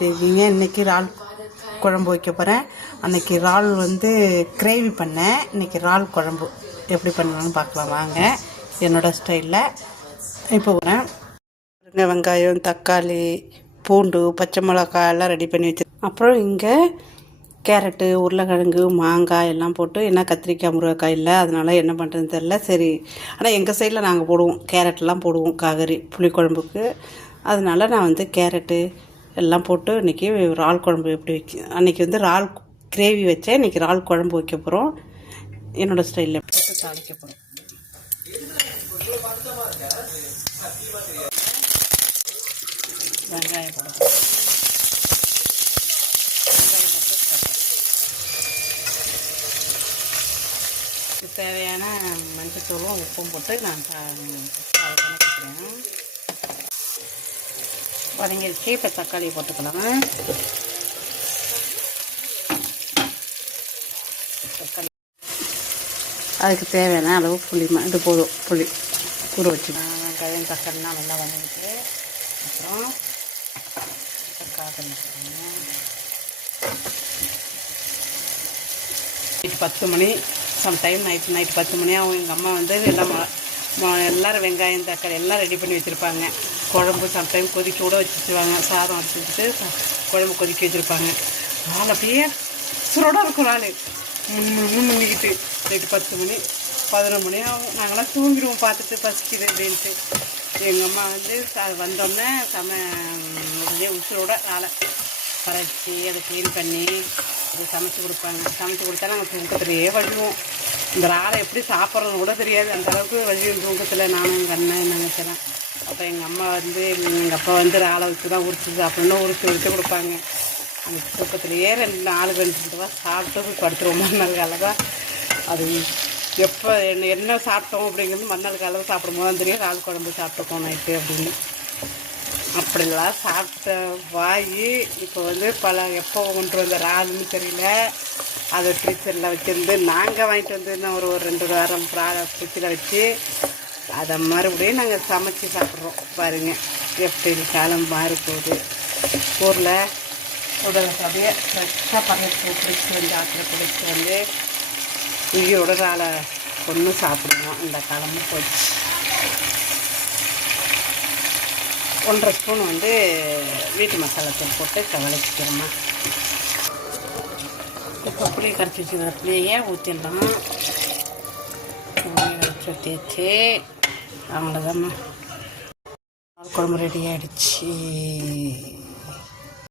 எப்படி இருக்கீங்க? இன்றைக்கி இறால் குழம்பு வைக்க போகிறேன். அன்றைக்கி இறால் கிரேவி பண்ணேன். இன்றைக்கி இறால் குழம்பு எப்படி பண்ணலான்னு பார்க்கலாம் வாங்க. என்னோடய ஸ்டைலில் இப்போ வெங்காயம், தக்காளி, பூண்டு, பச்சை மிளகாய் எல்லாம் ரெடி பண்ணி வச்சு, அப்புறம் இங்கே கேரட்டு, உருளைக்கிழங்கு, மாங்காய் எல்லாம் போட்டு, என்ன கத்திரிக்காய், முருங்கைக்காய் இல்லை, அதனால் என்ன பண்ணுறதுன்னு தெரில. சரி, ஆனால் எங்கள் சைடில் நாங்கள் போடுவோம், கேரட்லாம் போடுவோம் காய்கறி புளிக்குழம்புக்கு. அதனால் நான் கேரட்டு எல்லாம் போட்டு இன்றைக்கி இறால் குழம்பு எப்படி அன்றைக்கி இறால் கிரேவி வச்சேன். இன்றைக்கி இறால் குழம்பு வைக்க போகிறோம். என்னோடய ஸ்டைலில் போட்டு தாளிக்க போகிறோம். வெங்காயம் போடுறோம். தேவையான மஞ்சத்தூளும் உப்பும் போட்டு நான் கணக்கிக்கிறேன். வதங்கிடுச்சு. இப்போ தக்காளி போட்டுக்கலாம். தக்காளி அதுக்கு தேவையான அளவு புளி இது போதும். புளி ஊற வச்சுக்கலாம். வெங்காயம் தக்காளினா நல்லா வதங்கிட்டு அப்புறம் தக்காளி 10 மணி சம்டைம் நைட்டு 10 மணி ஆகும். எங்கள் அம்மா எல்லோரும் வெங்காயம் தக்காளி எல்லாம் ரெடி பண்ணி வச்சுருப்பாங்க. குழம்பு சம்டைம் கொதிக்க கூட வச்சுருவாங்க. சாதம் வச்சுட்டு குழம்பு கொதிக்க வச்சுருப்பாங்க. நாள் அப்படியே சுரோட இருக்கும். நாள் முன்னிக்கிட்டு நைட்டு 10 மணி 11 மணி ஆகும். நாங்களாம் தூங்கிடுவோம் பார்த்துட்டு பசிக்குது அப்படின்ட்டு. எங்கள் அம்மா வந்தோடனே உசுரோட ஆளை பறைச்சி அதை க்ளீன் பண்ணி அதை சமைச்சு கொடுப்பாங்க. சமைச்சு கொடுத்தா நாங்கள் தூக்கத்துலேயே வழிவோம். இந்த ஆளை எப்படி சாப்பிட்றதுன்னு கூட தெரியாது. அந்தளவுக்கு வழியும் தூக்கத்தில். நானும் எங்கள் அண்ணன் நினச்சேன். அப்போ எங்கள் அம்மா எங்கள் அப்பா ஆளை வச்சு தான் உரிச்சுது அப்படின்னு உரிச்சு கொடுப்பாங்க. அந்த தூக்கத்துலேயே 2 ரூபா சாப்பிட்டு படுத்துருவோம். மறுநாள் காலையில் தான் அது எப்போ என்ன சாப்பிட்டோம் அப்படிங்கிறது மறுநாள் காலையில் சாப்பிடும் போது தெரியும். இறால் குழம்பு சாப்பிட்டுக்கோம் நைட்டு அப்படின்னு. அப்படிலாம் சாப்பிட்ட வாங்கி இப்போ எப்போ கொண்டு வந்த இறால்னு தெரியல. அதை ஃப்ரிட்ஜரில் வச்சுருந்து நாங்கள் வாங்கிட்டு இன்னும் ஒரு 2 வாரம் ஃப்ரிட்ஜில் வச்சு அதை மறுபடியும் நாங்கள் சமைச்சி சாப்பிட்றோம். பாருங்கள் எப்படி காலம் மாறி போகுது. ஊரில் உடல் அப்படியே ஃப்ரெஷ்ஷாக பறந்து பிடிச்சி ஆற்றில் பிடிச்சி உயிரோட இறாலை கொண்டு சாப்பிடுவோம். இந்த காலமும் போச்சு. 1.5 ஸ்பூன் வீட்டு மசாலா தூள் போட்டு கவலைச்சிக்கிறோமா. இப்போ புளியை கரைச்சி வச்சுக்கிற புளியே ஊற்றிடலாம். புளியை கரைச்சி ஊற்றியாச்சு. அவ்வளோதாம்மா, குழம்பு ரெடி ஆகிடுச்சு.